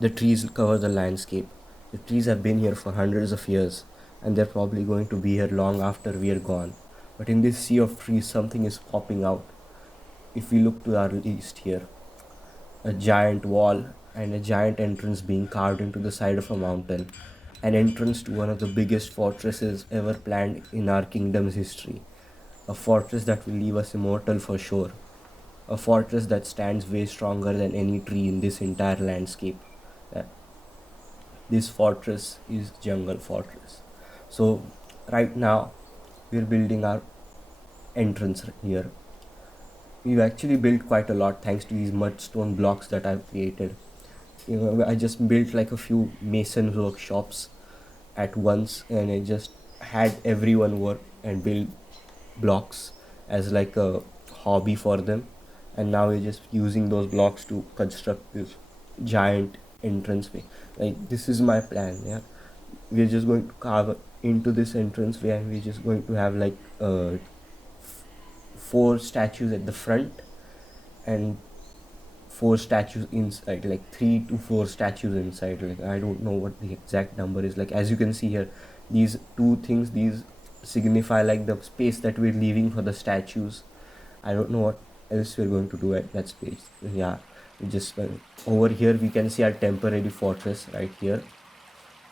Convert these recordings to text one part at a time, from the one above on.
The trees cover the landscape. The trees have been here for hundreds of years, and they're probably going to be here long after we are gone. But in this sea of trees, something is popping out. If we look to our east here, a giant wall and a giant entrance being carved into the side of a mountain, an entrance to one of the biggest fortresses ever planned in our kingdom's history, a fortress that will leave us immortal for sure, a fortress that stands way stronger than any tree in this entire landscape. Uh, This fortress is Jungle Fortress. So, right now, we're building our entrance here. We've actually built quite a lot thanks to these mudstone blocks that I've created. I just built like a few mason workshops at once, and I just had everyone work and build blocks as like a hobby for them. And now we're just using those blocks to construct this giant entranceway. Like, this is my plan. Yeah, we're just going to carve into this entranceway, and we're just going to have like four statues at the front and four statues inside, like 3 to 4 statues inside. Like, I don't know what the exact number is. Like, as you can see here, these two things, these signify like the space that we're leaving for the statues. I don't know what else we're going to do at that space. Yeah, we just over here we can see our temporary fortress right here.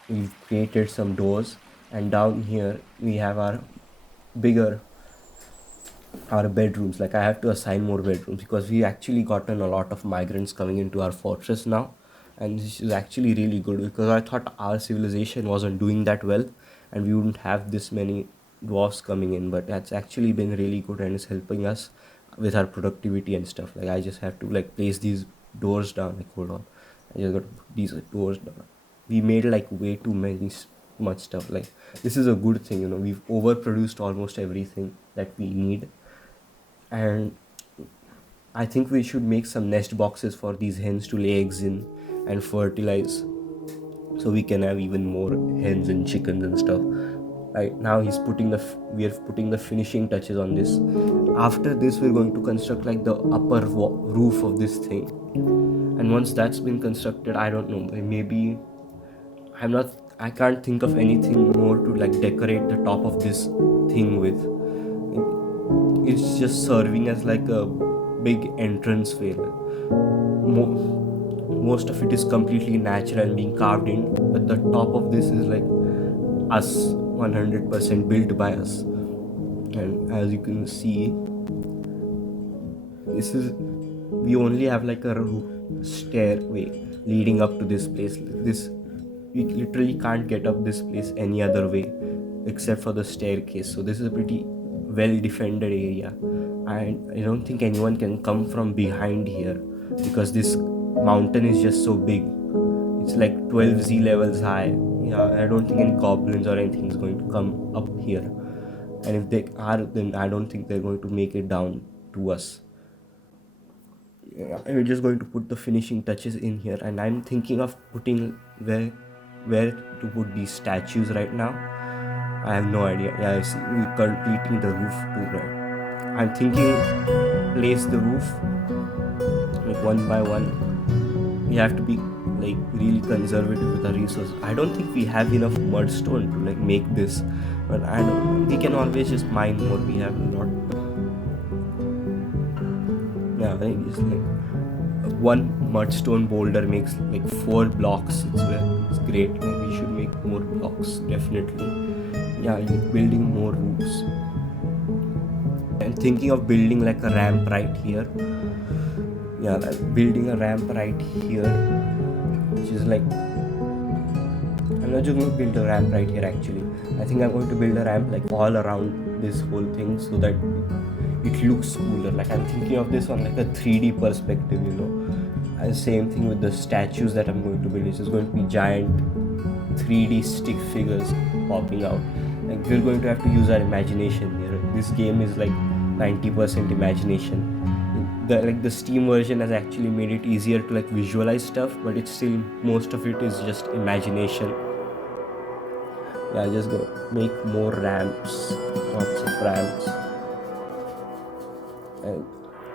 We've created some doors, and down here we have our bigger our bedrooms. Like, I have to assign more bedrooms because we actually gotten a lot of migrants coming into our fortress now, and this is actually really good because I thought our civilization wasn't doing that well and we wouldn't have this many dwarfs coming in, but that's actually been really good and is helping us with our productivity and stuff. Like, I just have to like place these doors down. Like, hold on, I just got to put these doors down. We made like way too much stuff. Like, this is a good thing, we've overproduced almost everything that we need. And I think we should make some nest boxes for these hens to lay eggs in and fertilize, so we can have even more hens and chickens and stuff. Right now we are putting the finishing touches on this. After this, we're going to construct like the upper roof of this thing, and once that's been constructed, I don't know, maybe I can't think of anything more to like decorate the top of this thing with. It's just serving as like a big entrance way. Most of it is completely natural and being carved in, but the top of this is like us, 100% built by us. And as you can see, this is we only have like a stairway leading up to this place. This we literally can't get up this place any other way except for the staircase. So this is a pretty well defended area, and I don't think anyone can come from behind here because this mountain is just so big. It's like 12 sea levels high. Yeah, I don't think any goblins or anything is going to come up here, and if they are, then I don't think they're going to make it down to us. Yeah, we're just going to put the finishing touches in here, and I'm thinking of putting where to put these statues right now. I have no idea. Yeah, I see we're completing the roof too, right? I'm thinking place the roof like one by one. We have to be like really conservative with our resources. I don't think we have enough mudstone to like make this, but I don't. We can always just mine more. We have a lot. Yeah, I think it's like one mudstone boulder makes like 4 blocks. It's great. Like, we should make more blocks, definitely. Yeah, you're building more roofs. I'm thinking of building like a ramp right here. Yeah, like building a ramp right here, which is like, I'm not just going to build a ramp right here actually. I think I'm going to build a ramp like all around this whole thing so that it looks cooler. Like, I'm thinking of this on like a 3D perspective, And same thing with the statues that I'm going to build. It's just going to be giant 3D stick figures popping out. Like, we're going to have to use our imagination here. This game is like 90% imagination. The Steam version has actually made it easier to like visualize stuff, but it's still, most of it is just imagination. Yeah, just go make more ramps, lots of ramps. And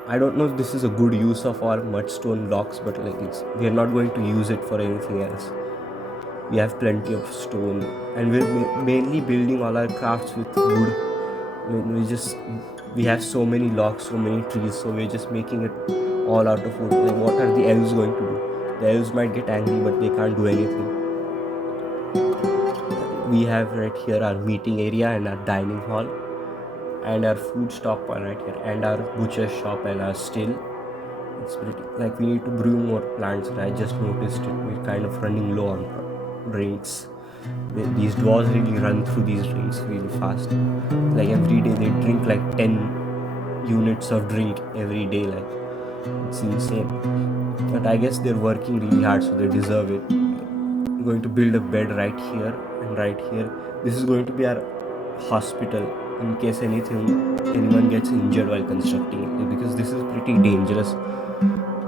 I don't know if this is a good use of our mudstone blocks, but like we are not going to use it for anything else. We have plenty of stone, and we're mainly building all our crafts with wood. We have so many logs, so many trees, so we're just making it all out of wood. Like, what are the elves going to do? The elves might get angry, but they can't do anything. We have right here our meeting area and our dining hall, and our food stockpile right here, and our butcher shop and our still. It's pretty, like, we need to brew more plants. I just noticed it. We're kind of running low on drinks. These dwarves really run through these drinks really fast. Like every day they drink like 10 units of drink every day. Like, it's insane. But I guess they're working really hard, so they deserve it. I'm going to build a bed right here and right here. This is going to be our hospital in case anyone gets injured while constructing it, because this is pretty dangerous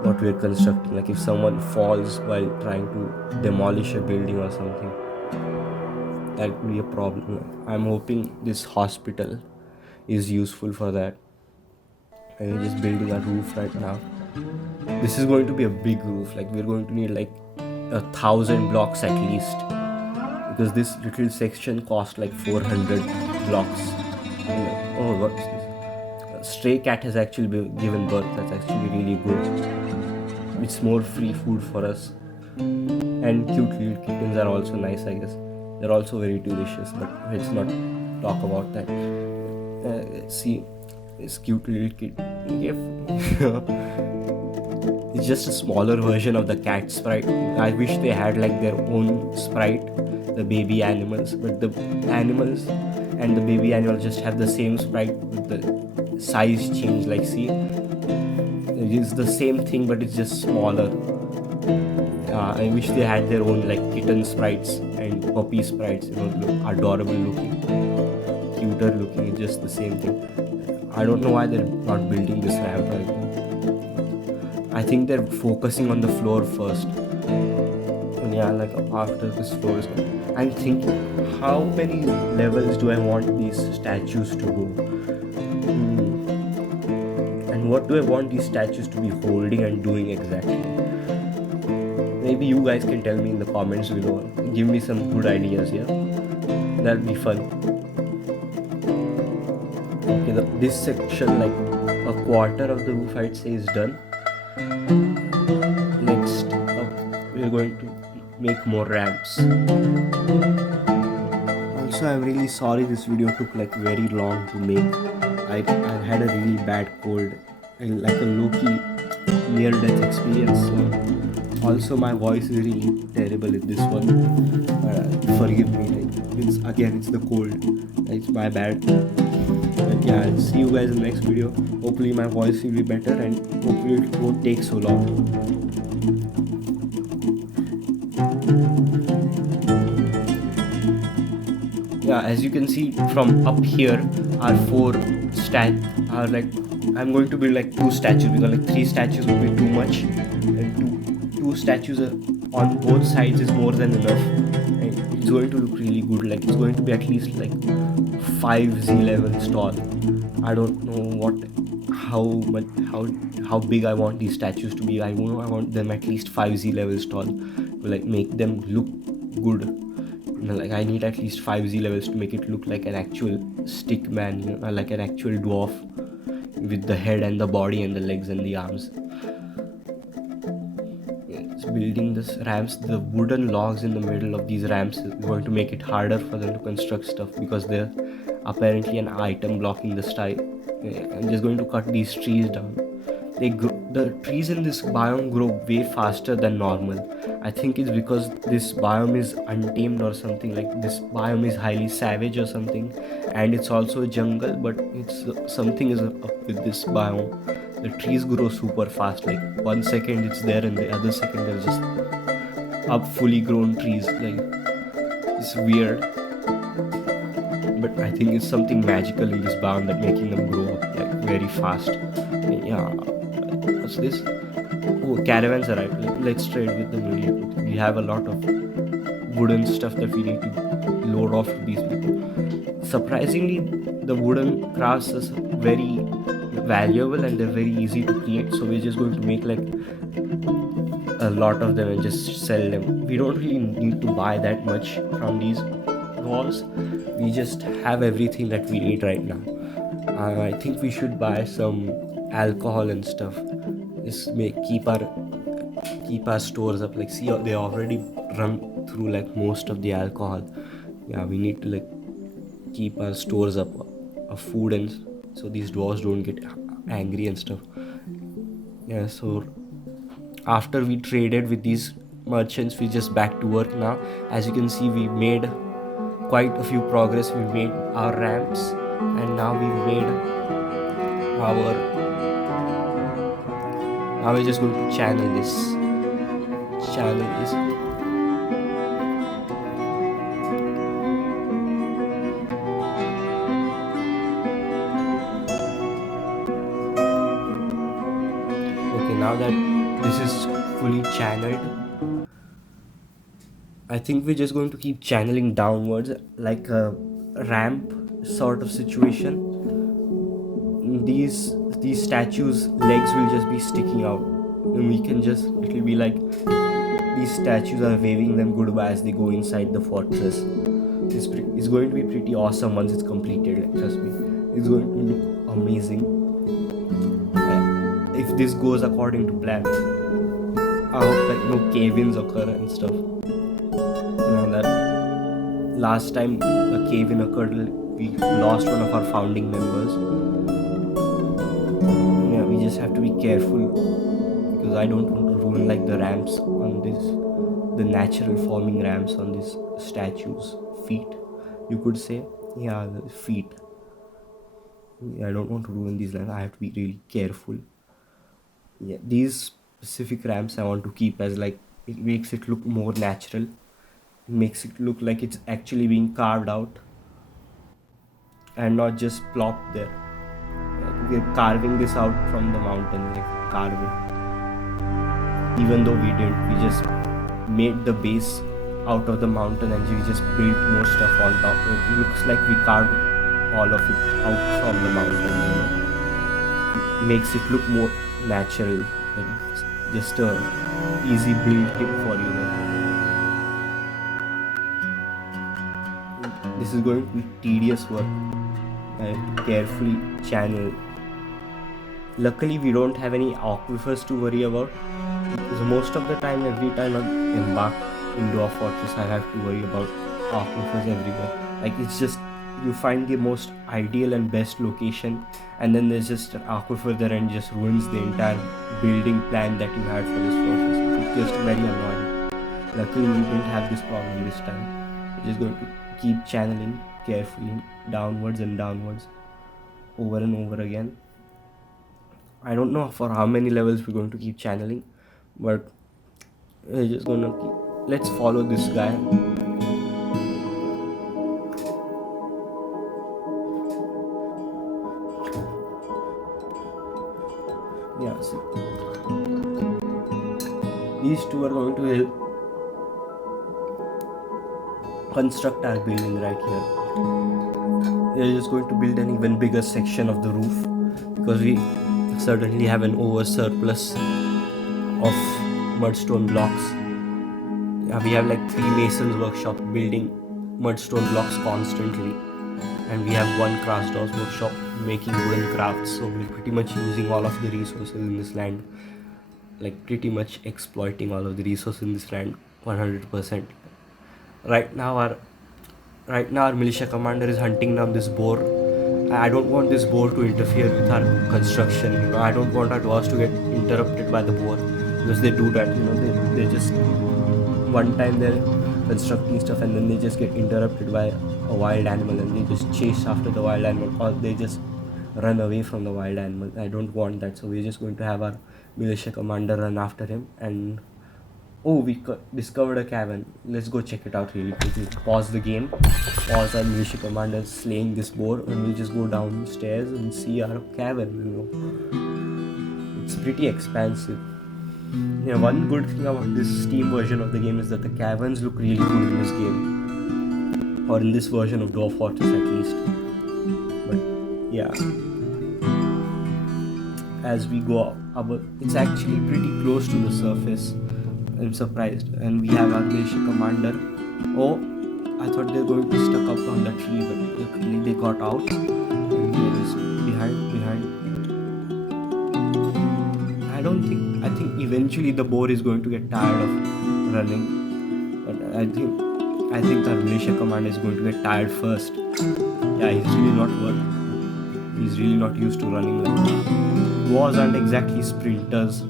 what we're constructing. Like if someone falls while trying to demolish a building or something, that would be a problem. I'm hoping this hospital is useful for that. And we're just building a roof right now. This is going to be a big roof. Like we're going to need like 1,000 blocks at least, because this little section cost like 400 blocks. Oh, what's this? A stray cat has actually been given birth. That's actually really good. It's more free food for us. And cute little kittens are also nice, I guess. They're also very delicious, but let's not talk about that. See, this cute little kitten. It's just a smaller version of the cat sprite. I wish they had like their own sprite, the baby animals, but the animals and the baby animals just have the same sprite with the size change. Like, see, it's the same thing, but it's just smaller. I wish they had their own like kitten sprites and puppy sprites, adorable looking, cuter looking. It's just the same thing. I don't know why they're not building this ramp right now. I think they're focusing on the floor first. And yeah, like after this floor is gone. I'm thinking, how many levels do I want these statues to go? And what do I want these statues to be holding and doing exactly? Maybe you guys can tell me in the comments below. Give me some good ideas here. That'll be fun. Okay, this section, like a quarter of the roof, I'd say, is done. Next up, we're going to make more ramps. Also, I'm really sorry this video took like very long to make. I had a really bad cold, like a low-key near-death experience. So also my voice is really terrible in this one. Forgive me. It's the cold. It's my bad. But yeah, I'll see you guys in the next video. Hopefully my voice will be better, and hopefully it won't take so long. Yeah, as you can see from up here, our I'm going to build like 2 statues, because like 3 statues would be too much, and two statues on both sides is more than enough. And it's going to look really good. Like it's going to be at least like 5 Z levels tall. I don't know how big I want these statues to be. I want them at least 5 Z levels tall to like make them look good. Like I need at least 5 Z levels to make it look like an actual stick man, like an actual dwarf with the head and the body and the legs and the arms. It's building this ramps. The wooden logs in the middle of these ramps is going to make it harder for them to construct stuff, because they're apparently an item blocking the sky. I'm just going to cut these trees down. The trees in this biome grow way faster than normal. I think it's because this biome is untamed or something. Like this biome is highly savage or something, and it's also a jungle, but something is up with this biome. The trees grow super fast. Like 1 second it's there, and the other second they're just up fully grown trees. Like it's weird, but I think it's something magical in this biome that making them grow up like very fast. Yeah, what's this? Oh, caravans arrived. Let's trade with them really quick. We have a lot of wooden stuff that we need to load off to these people. Surprisingly, the wooden crafts is very valuable and they're very easy to create, so we're just going to make like a lot of them and just sell them. We don't really need to buy that much from these walls. We just have everything that we need right now. I think we should buy some alcohol and stuff. Just keep our stores up. Like, see, they already run through like most of the alcohol. Yeah, we need to like keep our stores up of food, and so these dwarves don't get angry and stuff. Yeah, so after we traded with these merchants, we just back to work now. As you can see, we made quite a few progress. We made our ramps, and now we've made our now we're just going to channel this. Okay, now that this is fully channeled, I think we're just going to keep channeling downwards like a ramp sort of situation. These statues' legs will just be sticking out, and we can just, it'll be like these statues are waving them goodbye as they go inside the fortress. It's going to be pretty awesome once it's completed, like, trust me. It's going to look amazing. If this goes according to plan, I hope that no cave-ins occur and stuff. That last time a cave-in occurred, we lost one of our founding members. Yeah, we just have to be careful because I don't want to ruin like the ramps on the natural forming ramps on these statues' feet, you could say. Yeah, the feet. I don't want to ruin these ramps. I have to be really careful. Yeah, these specific ramps I want to keep as like, it makes it look more natural. It makes it look like it's actually being carved out and not just plopped there. Like, we're carving this out from the mountain, like carving. Even though we didn't, we just made the base out of the mountain and we just built more stuff on top. It looks like we carved all of it out from the mountain, It makes it look more natural, like just a easy build tip for you. This is going to be tedious work. I have to carefully channel. Luckily, we don't have any aquifers to worry about. Because most of the time, every time I embark into a fortress, I have to worry about aquifers everywhere. Like, it's just, you find the most ideal and best location, and then there's just an aquifer there and just ruins the entire building plan that you had for this fortress. It's just very annoying. Luckily, we didn't have this problem this time. We're just going to keep channeling carefully downwards and downwards over and over again. I don't know for how many levels we're going to keep channeling, but we're just gonna let's follow this guy. Yeah, see, these two are going to help construct our building right here. We're just going to build an even bigger section of the roof because we certainly have an over surplus of mudstone blocks. We have like 3 masons workshop building mudstone blocks constantly, and we have 1 craftsdor's workshop making wooden crafts. So we're pretty much using all of the resources in this land, like pretty much exploiting all of the resources in this land 100%. Right now our militia commander is hunting down this boar. I don't want this boar to interfere with our construction. I don't want our dwarves to get interrupted by the boar, because they do that. They just, one time they're constructing stuff and then they just get interrupted by a wild animal and they just chase after the wild animal, or they just run away from the wild animal. I don't want that, so we're just going to have our militia commander run after him. And oh, we discovered a cavern. Let's go check it out really quickly. Pause the game, pause our militia commander slaying this boar, and we'll just go downstairs and see our cavern. It's pretty expansive. Yeah, one good thing about this Steam version of the game is that the caverns look really good in this game, or in this version of Dwarf Fortress at least. But yeah, as we go up. It's actually pretty close to the surface. I'm surprised. And we have our militia commander. Oh, I thought they were going to stuck up on the tree, but luckily they got out. And they're just behind. I think eventually the boar is going to get tired of running. But I think our militia commander is going to get tired first. Yeah, he's really not used to running like that. Boars aren't exactly sprinters.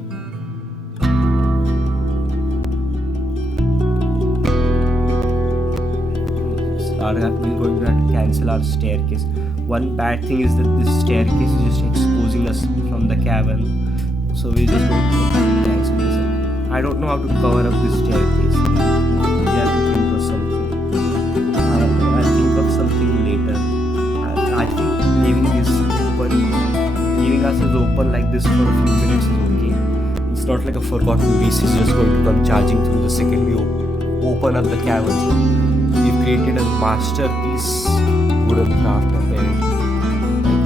We're going to have to cancel our staircase. One bad thing is that this staircase is just exposing us from the cavern. So we're just going to cancel this. I don't know how to cover up this staircase. We have to think of something. I'll think of something later. I think leaving us as open like this for a few minutes is okay. It's not like a forgotten beast is just going to come charging through the second we open up the caverns. We've created a masterpiece wooden craft apparently. Like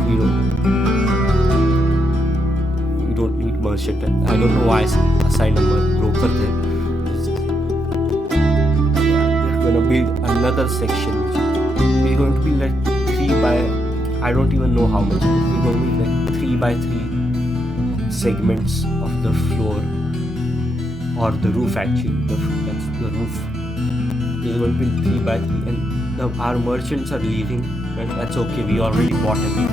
we don't need merchant. I don't know why I assigned a broker there. We're gonna build another section. We're going to be like 3 by, I don't even know how much. We're going to be like 3 by 3 segments of the floor, or the roof actually. That's the roof. We're going to be 3 by 3, and our merchants are leaving, but that's okay. We already bought everything.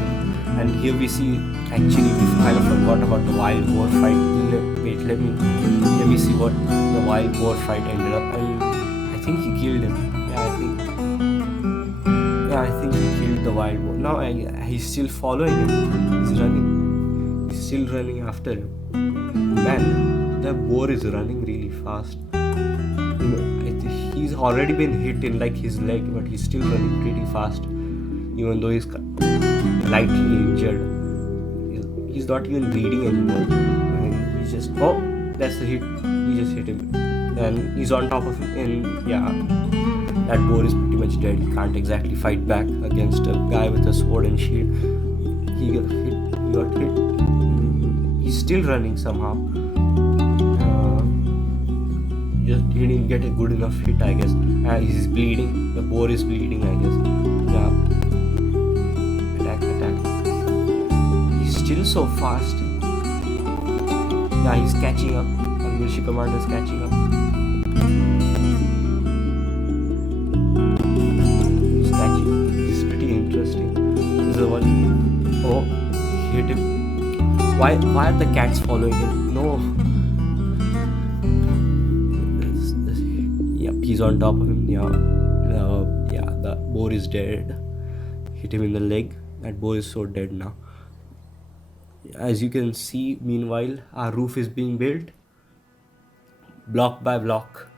And here we see, actually we kind of forgot about the wild boar fight. Wait, let me see what the wild boar fight ended up. I think he killed him. I think he killed the wild boar. Now he's still following him. He's still running after him. Man, the boar is running really fast. He's already been hit in like his leg, but he's still running pretty fast, even though he's lightly injured. He's not even bleeding anymore. He's just, oh, that's the hit. He just hit him, and he's on top of him. And yeah, that boar is pretty much dead. He can't exactly fight back against a guy with a sword and shield. He got hit. He's still running somehow. He didn't get a good enough hit, I guess. He's bleeding. The boar is bleeding, I guess. Yeah. Attack. He's still so fast. Yeah, he's catching up. The militia commander is catching up. He's catching. This is pretty interesting. This is the one. Oh, he hit him. Why are the cats following him? No. He's on top of him. The boar is dead. Hit him in the leg. That boar is so dead now. As you can see, meanwhile, our roof is being built block by block.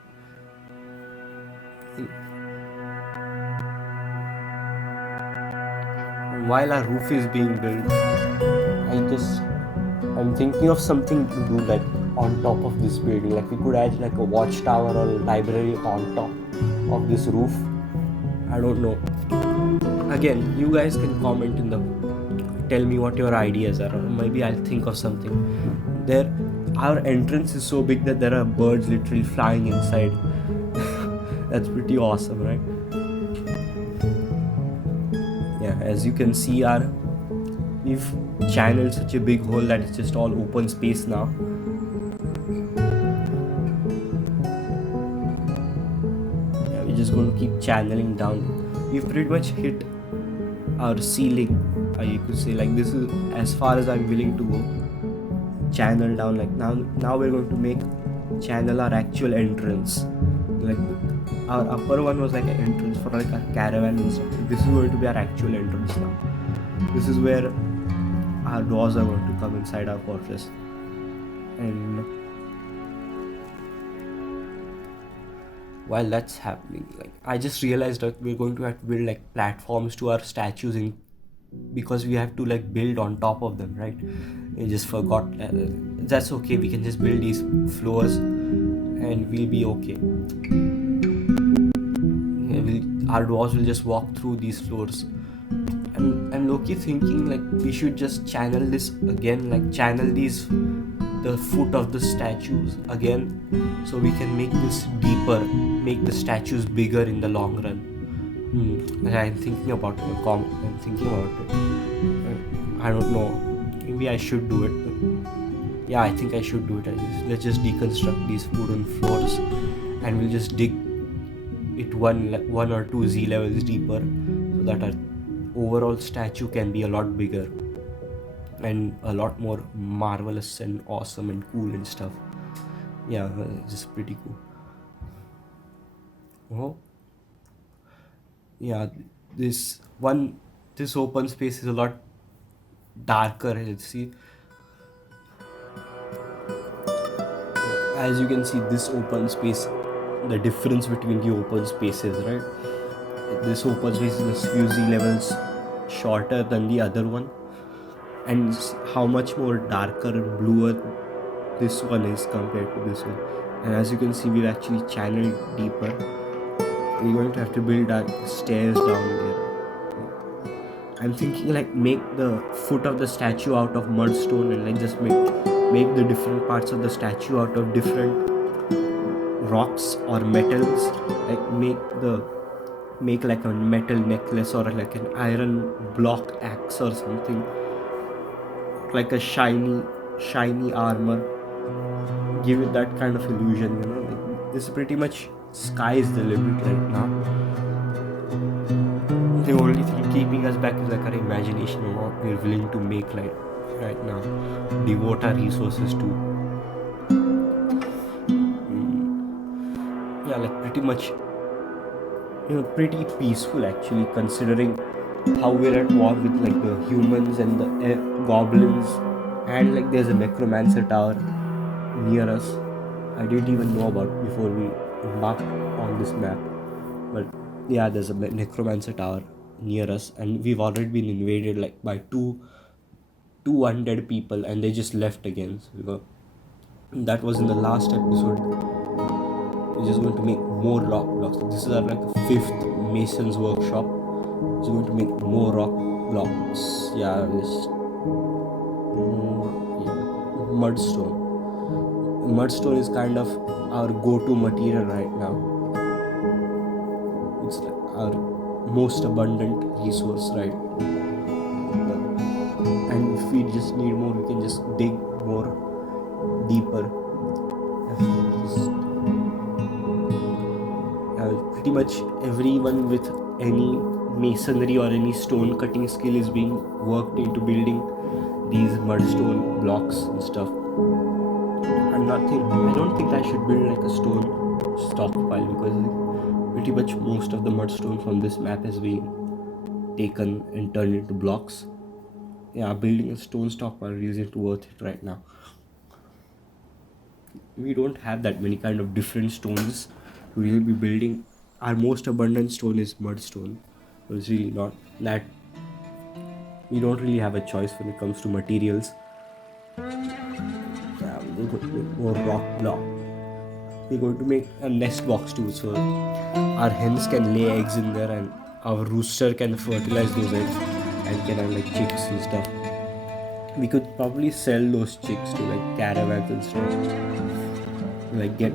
And while our roof is being built, I'm thinking of something to do like on top of this building. Like we could add like a watchtower or a library on top of this roof. I don't know. Again, you guys can comment tell me what your ideas are, or maybe I'll think of something. Our entrance is so big that there are birds literally flying inside. That's pretty awesome, right? Yeah, as you can see, we've channeled such a big hole that it's just all open space now. Yeah, we're just going to keep channeling down. We've pretty much hit our ceiling, you could say. Like, this is as far as I'm willing to go. Channel down. Like now we're going to channel our actual entrance. Like our upper one was like an entrance for like a caravan and stuff. This is going to be our actual entrance now. This is where our doors are going to come inside our fortress. And while that's happening, like I just realized that we're going to have to build like platforms to our statues because we have to like build on top of them, right? I just forgot. That's okay, we can just build these floors and we'll be okay. Our dwarves will just walk through these floors I'm low-key thinking like we should just channel this again, like channel the foot of the statues again, so we can make this deeper, make the statues bigger in the long run. I'm thinking about it. I'm thinking about it. I don't know. Maybe I should do it. Yeah, I think I should do it. Let's just deconstruct these wooden floors, and we'll just dig it one or two Z levels deeper, so that our overall statue can be a lot bigger and a lot more marvelous and awesome and cool and stuff. Yeah, it's just pretty cool. Oh, yeah, this open space is a lot darker. Let's see. As you can see, this open space, the difference between the open spaces, right? This open space is a few Z levels shorter than the other one, and how much more darker and bluer this one is compared to this one. And as you can see, we've actually channeled deeper. We're going to have to build our stairs down there. I'm thinking like make the foot of the statue out of mudstone, and like just make the different parts of the statue out of different rocks or metals. Like make like a metal necklace or like an iron block axe or something, like a shiny armor. Give it that kind of illusion, like this is pretty much sky's the limit right now. The only thing keeping us back is like our imagination and what we're willing to make right now, devote our resources to. Yeah, like pretty much pretty peaceful actually, considering how we're at war with like the humans and the goblins, and like there's a necromancer tower near us. I didn't even know about before we embarked on this map, but yeah, there's a necromancer tower near us, and we've already been invaded like by two undead people, and they just left again. So that was in the last episode. We're just going to make more rock blocks. This is our like 5th mason's workshop. We're going to make more rock blocks. Yeah, mudstone. Mudstone is kind of our go-to material right now. It's like our most abundant resource, right? And if we just need more, we can just dig more deeper. Pretty much everyone with any masonry or any stone cutting skill is being worked into building these mudstone blocks and stuff. I don't think I should build like a stone stockpile, because pretty much most of the mudstone from this map has been taken and turned into blocks. Yeah, building a stone stockpile isn't worth it right now. We don't have that many kind of different stones to really be building. Our most abundant stone is mudstone. So it's really not that. We don't really have a choice when it comes to materials. Yeah, we're going to make more rock block. We're going to make a nest box too, so our hens can lay eggs in there, and our rooster can fertilize those eggs and can have like chicks and stuff. We could probably sell those chicks to like caravans and stuff, like get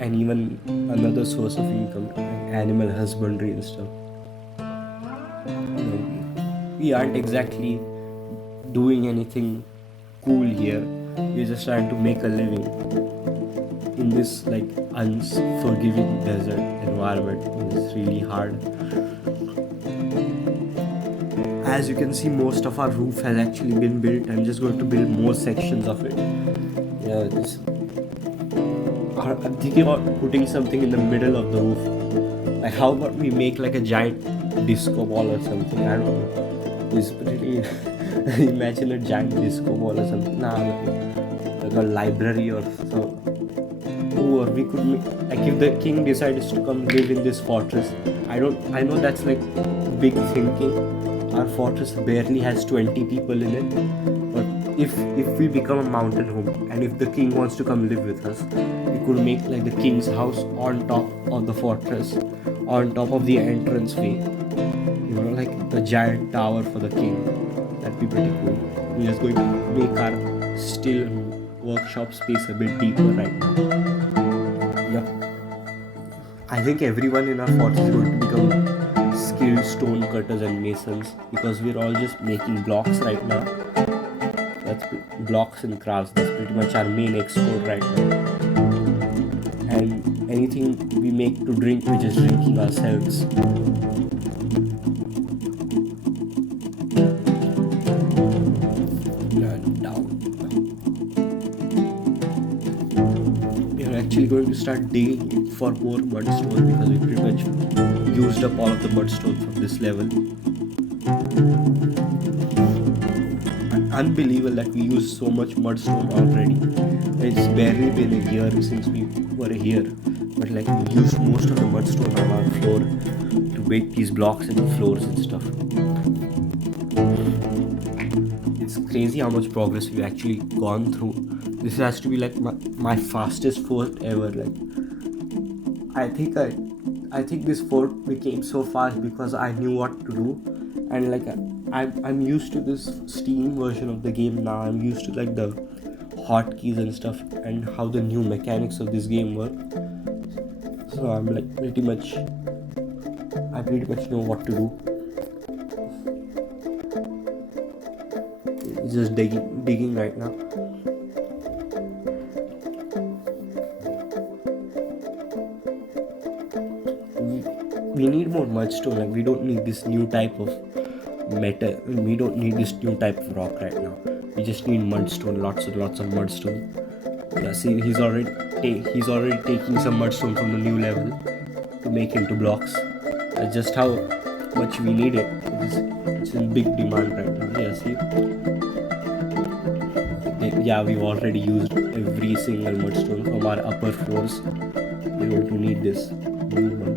and even another source of income, like animal husbandry and stuff. We aren't exactly doing anything cool here. We're just trying to make a living in this like unforgiving desert environment. It's really hard. As you can see, most of our roof has actually been built. I'm just going to build more sections of it. Yeah, I'm thinking about putting something in the middle of the roof. Like, how about we make like a giant disco ball or something? I don't know. It's pretty. Imagine a giant disco ball or something. Like a library or so. Or we could make, like, if the king decides to come live in this fortress. I know that's like big thinking. Our fortress barely has 20 people in it. But if we become a mountain home, and if the king wants to come live with us, we could make like the king's house on top of the fortress, on top of the entranceway, like the giant tower for the king. That'd be pretty cool. We're just going to make our still workshop space a bit deeper right now. Yep. I think everyone in our force is going to become skilled stone cutters and masons, because we're all just making blocks right now. That's blocks and crafts. That's pretty much our main export right now. And anything we make to drink, we're just drinking ourselves. Actually going to start digging for more mudstone, because we pretty much used up all of the mudstone from this level. Unbelievable that we used so much mudstone already. It's barely been a year since we were here, but like we used most of the mudstone on our floor to make these blocks and floors and stuff. It's crazy how much progress we've actually gone through. This has to be like my fastest fort ever. Like I think this fort became so fast because I knew what to do, and like I'm used to this Steam version of the game now. I'm used to like the hotkeys and stuff and how the new mechanics of this game work. So I'm like pretty much know what to do. Just digging right now. We need more mudstone. Like we don't need this new type of metal. We don't need this new type of rock right now. We just need mudstone. Lots of mudstone. Yeah, see, he's already taking some mudstone from the new level to make into blocks. That's just how much we need it. It's in big demand right now. Yeah, see. Yeah, we've already used every single mudstone from our upper floors. We're going to need this new one.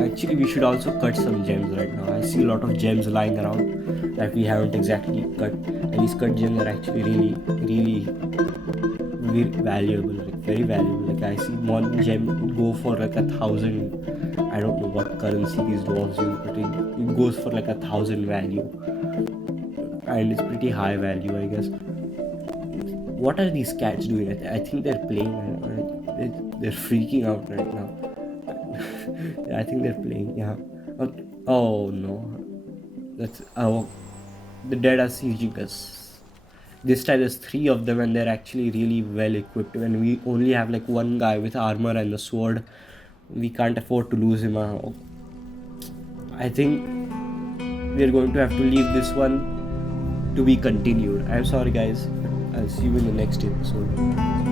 Actually, we should also cut some gems right now. I see a lot of gems lying around that we haven't exactly cut, and these cut gems are actually really valuable, like very valuable. Like I see one gem would go for like 1,000. I don't know what currency these dwarves use, but it goes for like 1,000 value, and it's pretty high value, I guess. What are these cats doing? I think they're playing. They're freaking out right now. I think they're playing. Yeah. Oh no. That's the dead are sieging us. This time there's 3 of them, and they're actually really well equipped. When we only have like one guy with armor and the sword, we can't afford to lose him. I think we're going to have to leave this one to be continued. I'm sorry guys. I'll see you in the next episode.